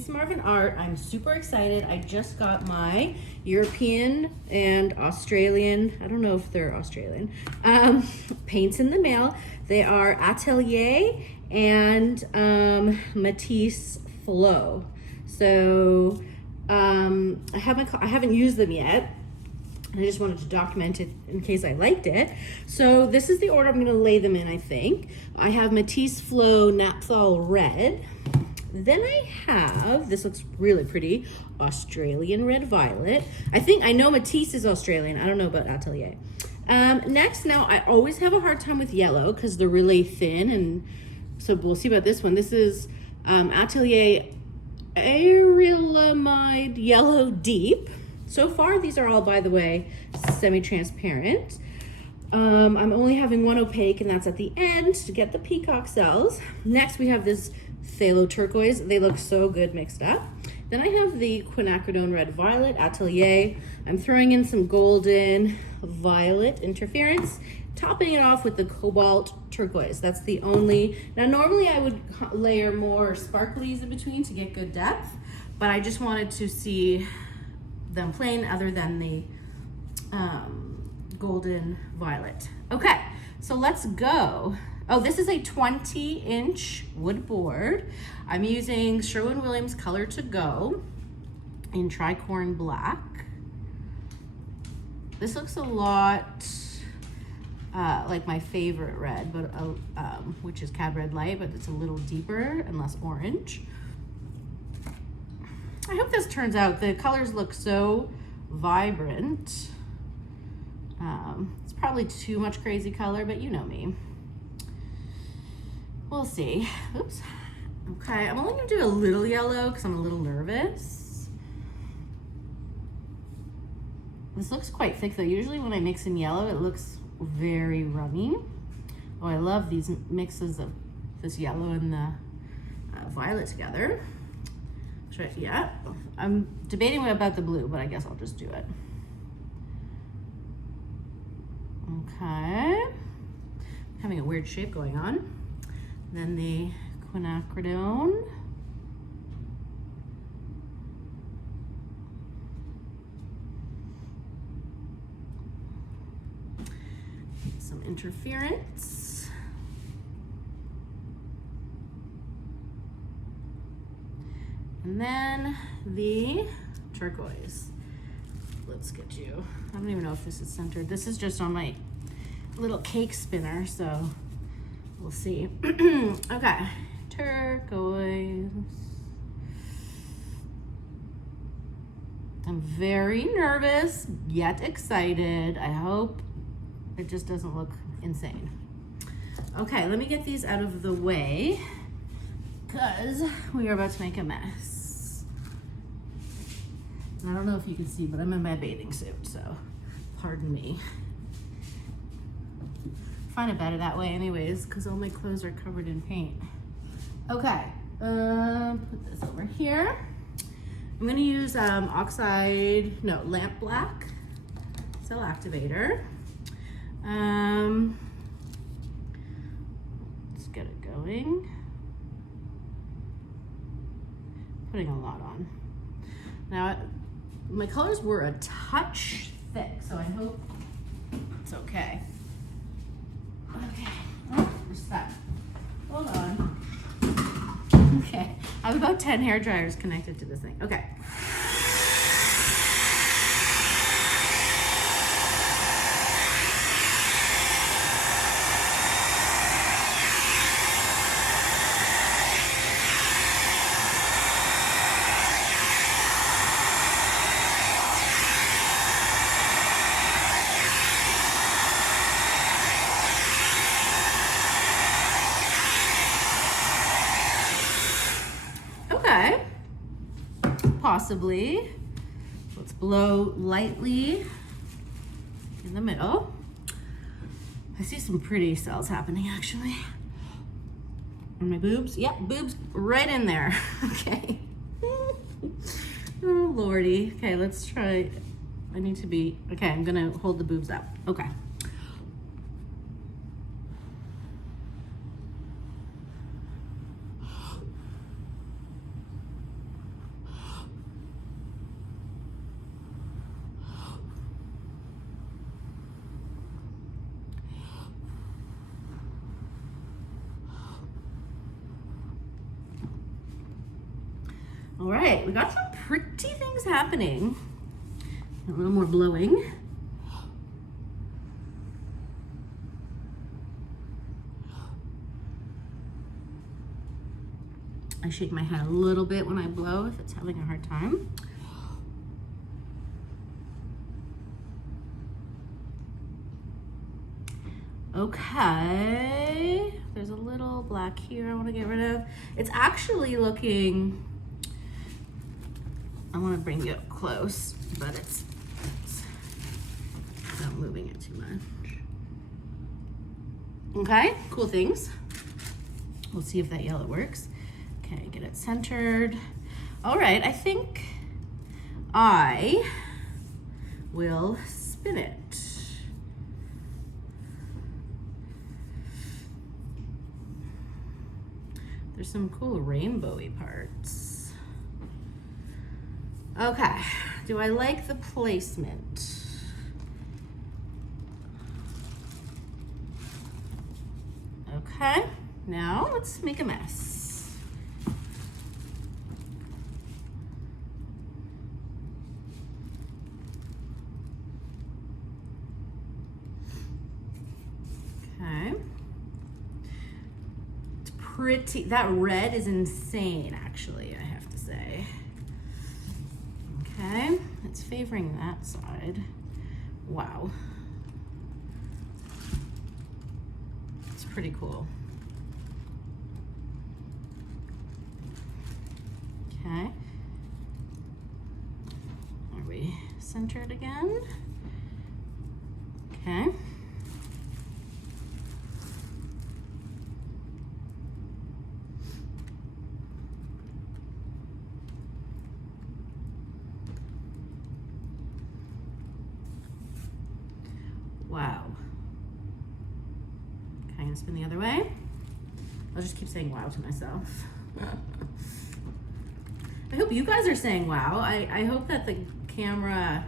Matisse Marvin Art. I'm super excited. I just got my European and Australian, I don't know if they're Australian, paints in the mail. They are Atelier and Matisse Flow. So I haven't used them yet. I just wanted to document it in case I liked it. So this is the order I'm gonna lay them in, I think. I have Matisse Flow Naphthol Red. Then I have, this looks really pretty, Australian Red Violet. I know Matisse is Australian. I don't know about Atelier. Next, now I always have a hard time with yellow because they're really thin, and so we'll see about this one. This is Atelier Arilamide Yellow Deep. So far, these are all, by the way, semi-transparent. I'm only having one opaque, and that's at the end to get the peacock cells. Next, we have this phthalo turquoise. They look so good mixed up. Then I have the quinacridone red violet Atelier. I'm throwing in some golden violet interference, topping it off with the cobalt turquoise. That's the only, now normally I would layer more sparklies in between to get good depth, but I just wanted to see them plain other than the golden violet. Okay, so let's go. Oh, this is a 20-inch wood board. I'm using Sherwin-Williams Color to Go in tricorn black. This looks a lot like my favorite red, but which is Cab Red Light, but it's a little deeper and less orange. I hope this turns out. The colors look so vibrant. It's probably too much crazy color, but you know me. We'll see. Oops. Okay, I'm only gonna do a little yellow because I'm a little nervous. This looks quite thick though. Usually when I mix in yellow, it looks very runny. Oh, I love these mixes of this yellow and the violet together. Yeah, I'm debating about the blue, but I guess I'll just do it. Okay, having a weird shape going on. Then the quinacridone. Some interference. And then the turquoise. Let's get you. I don't even know if this is centered. This is just on my little cake spinner, so we'll see. Okay, turquoise. I'm very nervous, yet excited. I hope it just doesn't look insane. Okay, let me get these out of the way because we are about to make a mess. And I don't know if you can see, but I'm in my bathing suit, so pardon me. I find it better that way anyways, because all my clothes are covered in paint. Okay, put this over here. I'm gonna use lamp black cell activator. Let's get it going. Putting a lot on. Now, my colors were a touch thick, so I hope it's okay. Okay, oh, where's that? Hold on. Okay, I have about 10 hair dryers connected to this thing. Okay. Okay, possibly. Let's blow lightly in the middle. I see some pretty cells happening actually. And my boobs, yep, boobs right in there. Okay. Oh Lordy. Okay, let's try. I need to be, okay, I'm gonna hold the boobs up. Okay. All right, we got some pretty things happening. A little more blowing. I shake my head a little bit when I blow if it's having a hard time. Okay, there's a little black here I want to get rid of. It's actually looking, I want to bring you up close, but it's not moving it too much. Okay, cool things. We'll see if that yellow works. Okay, get it centered. All right, I think I will spin it. There's some cool rainbowy parts. Okay, do I like the placement? Okay, now let's make a mess. Okay. It's pretty, that red is insane, actually, I have to say. Okay, it's favoring that side. Wow. It's pretty cool. Okay. Are we centered again? Okay. Wow. Okay, I'm gonna spin the other way. I'll just keep saying wow to myself. I hope you guys are saying wow. I hope that the camera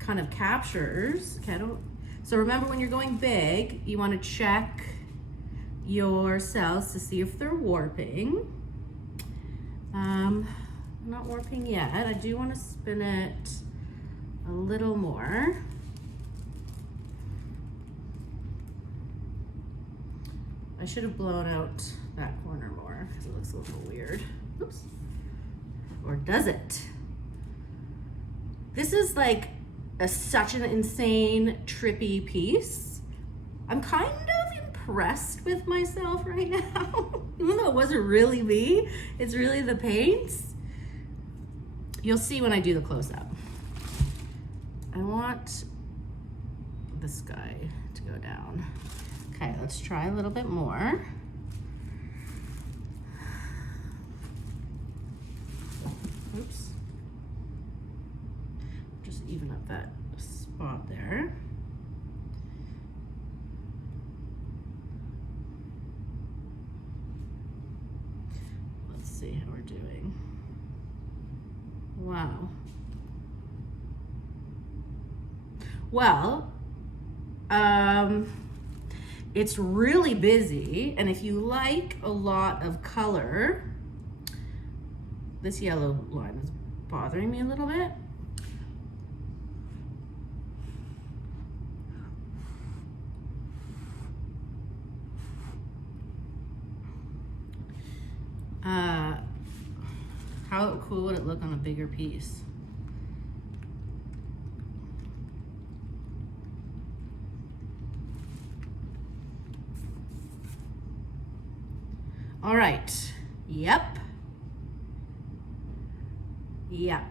kind of captures. Okay, so remember, when you're going big, you want to check your cells to see if they're warping. Not warping yet. I do want to spin it a little more. I should have blown out that corner more because it looks a little weird. Oops. Or does it? This is like such an insane, trippy piece. I'm kind of impressed with myself right now. Even though it wasn't really me, it's really the paints. You'll see when I do the close-up. I want this guy to go down. Okay, let's try a little bit more. Oops. Just even up that spot there. Let's see how we're doing. Wow. Well, it's really busy, and if you like a lot of color, this yellow line is bothering me a little bit. How cool would it look on a bigger piece? All right, yep. Yep.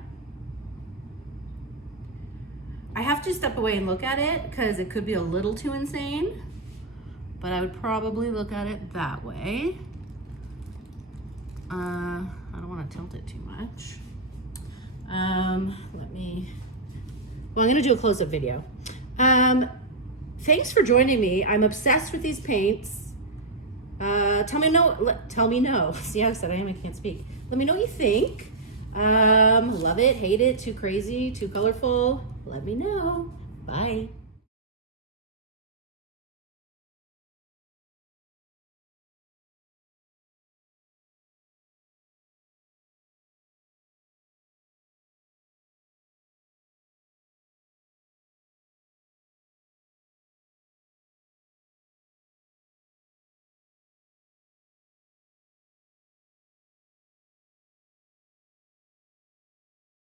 I have to step away and look at it because it could be a little too insane, but I would probably look at it that way. I don't want to tilt it too much. Well, I'm gonna do a close-up video. Thanks for joining me. I'm obsessed with these paints. Tell me no. See how excited I am, I can't speak. Let me know what you think. Love it, hate it, too crazy, too colorful. Let me know. Bye.